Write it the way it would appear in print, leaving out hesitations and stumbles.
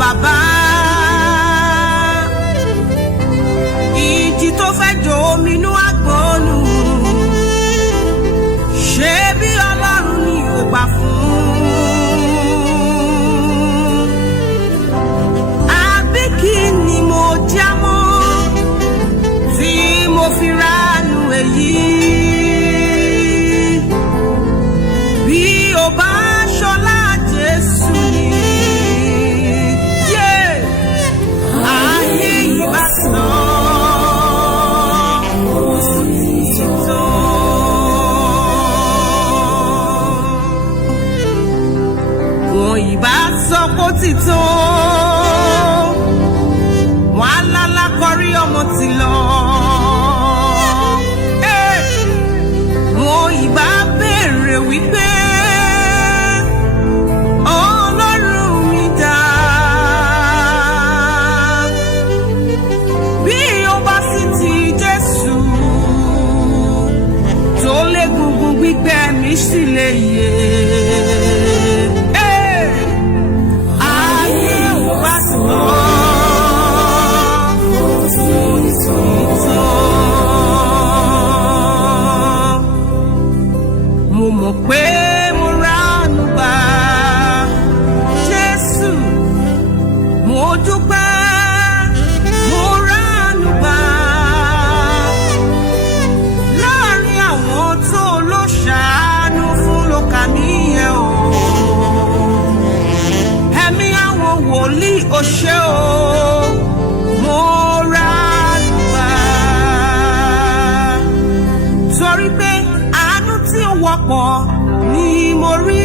bàbá. Ìjì tó fẹ́ dominú àgbọ̀nù, ṣé bí Ọlọ́run ni ò gbà fún? Àbí kí ni mo já mọ́ tí mo fi ránú èyí? Bí o bá ṣọlá Jésù ni, ayé yìí bá sọ. Wọn ìbá sọ kó ti tó, wọn alálá kọrí ọmọ ti lọ. Wọn ìbá béèrè wípé Ọlọ́run mi dà. Bí ó bá sì ti Jésù tó lé gungun gbígbẹ́ mi sì lè yè. Mo mọ̀ pé mo ránú gbà Jésù, mo dúpẹ́ mo ránú gbà láàrin àwọn tó ló ṣàánú fún lókà níyẹn o. Ẹ̀mí àwọn wòlíì ò ṣe o, mo ránú gbà torí pé àánú tí ó wọ́pọ̀ ni mo rí